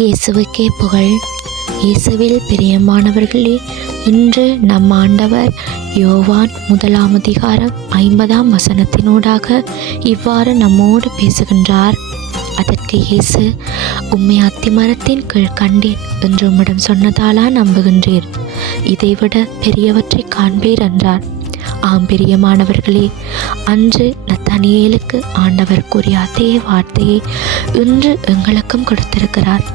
இயேசுவுக்கே புகழ். இயேசுவில் பிரியமானவர்களே, இன்று நம் ஆண்டவர் யோவான் 1 இவ்வாறு நம்மோடு பேசுகின்றார். அதற்கு இயேசு, உம்மை அத்திமரத்தின் கீழ் கண்டேன் என்று உம்மிடம் சொன்னதாலா நம்புகின்றீர்? இதைவிட பெரியவற்றை காண்பீர் என்றார். ஆம் பிரியமானவர்களே, அன்று நத்தனியேலுக்கு ஆண்டவர் கூறிய அதே வார்த்தையை இன்று எங்களுக்கும் கொடுத்திருக்கிறார்.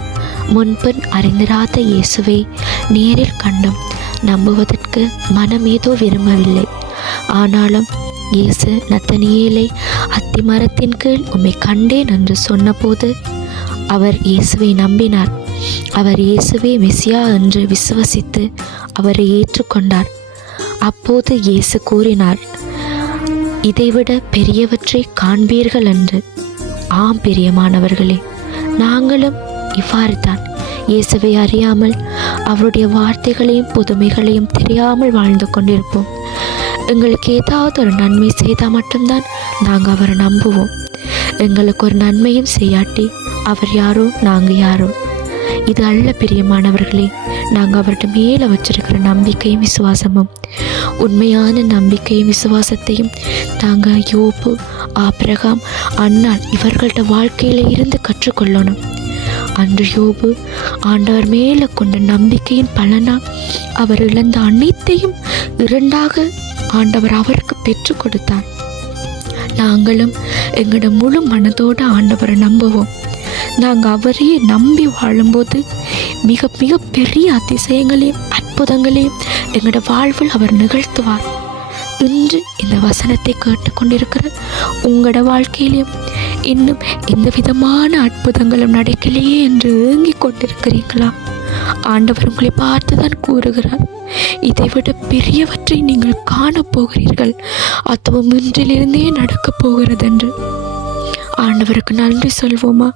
முன்பின் அறிந்திராத இயேசுவை நேரில் கண்டும் நம்புவதற்கு மனம் ஏதோ விரும்பவில்லை. ஆனாலும் இயேசு நத்தனியேலை அத்திமரத்தின் கீழ் உம்மை கண்டேன் என்று சொன்னபோது அவர் இயேசுவை நம்பினார். அவர் இயேசுவே மெசியா என்று விசுவசித்து அவரை ஏற்றுக்கொண்டார். அப்போது இயேசு கூறினார், இதைவிட பெரியவற்றை காண்பீர்கள் என்று. ஆம் பிரியமானவர்களே, நாங்களும் இவ்வாறு தான் இயேசுவை அறியாமல் அவருடைய வார்த்தைகளையும் புதுமைகளையும் தெரியாமல் வாழ்ந்து கொண்டிருப்போம். எங்களுக்கு ஏதாவது ஒரு நன்மை செய்தால் மட்டும்தான் நாங்கள் அவரை நம்புவோம். எங்களுக்கு ஒரு நன்மையும் செய்யாட்டி அவர் யாரோ நாங்கள் யாரோ. இது அல்ல பிரியமானவர்களே. நாங்கள் அவர்கிட்ட மேலே வச்சிருக்கிற நம்பிக்கையும் விசுவாசமும், உண்மையான நம்பிக்கையும் விசுவாசத்தையும் நாங்கள் யோபு, ஆபிரகாம், அன்னாள் இவர்கள்ட்ட வாழ்க்கையில இருந்து கற்றுக்கொள்ளணும். அன்று யோபு ஆண்டவர் மேலே கொண்ட நம்பிக்கையின் பலனா அவர் இழந்த அனைத்தையும் இரண்டாக ஆண்டவர் அவருக்கு பெற்று கொடுத்தார். நாங்களும் எங்களோட முழு மனதோடு ஆண்டவரை நம்புவோம். நாங்கள் அவரையே நம்பி வாழும்போது மிக மிக பெரிய அதிசயங்களையும் அற்புதங்களையும் எங்களோட வாழ்வில் அவர் நிகழ்த்துவார். இன்று இந்த வசனத்தை கேட்டுக்கொண்டிருக்கிற உங்களோட வாழ்க்கையிலையும் இன்னும் எந்த விதமான அற்புதங்களும் நடக்கலையே என்று ஏங்கிக் கொண்டிருக்கிறீங்களா? ஆண்டவர் உங்களை பார்த்துதான் கூறுகிறார், இதைவிட பெரியவற்றை நீங்கள் காணப்போகிறீர்கள், அதுவும் இன்றிலிருந்தே நடக்கப் போகிறது என்று. ஆண்டவருக்கு நன்றி சொல்வோமா?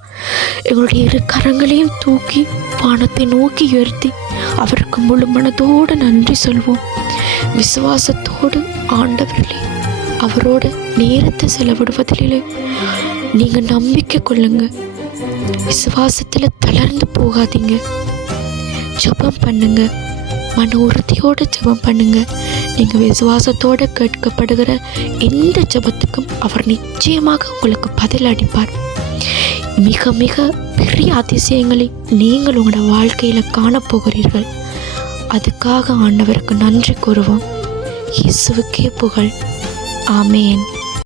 எங்களுடைய இரு கரங்களையும் தூக்கி வானத்தை நோக்கி உயர்த்தி அவருக்கு முழு மனதோடு நன்றி சொல்வோம். விசுவாசத்தோடு ஆண்டவர்களே அவரோட நேரத்தை செலவிடுவதிலே நீங்கள் நம்பிக்கை கொள்ளுங்க. விசுவாசத்தில் தளர்ந்து போகாதீங்க. ஜெபம் பண்ணுங்க, மன உறுதியோடு ஜெபம் பண்ணுங்க. நீங்கள் விசுவாசத்தோடு கேட்கப்படுகிற எந்த ஜெபத்துக்கும் அவர் நிச்சயமாக உங்களுக்கு பதில் அளிப்பார். மிக மிக பெரிய அதிசயங்களை நீங்கள் உங்களோட வாழ்க்கையில் காணப்போகிறீர்கள். அதுக்காக ஆண்டவருக்கு நன்றி கூறுவோம். இயேசுவுக்கே புகழ். ஆமேன்.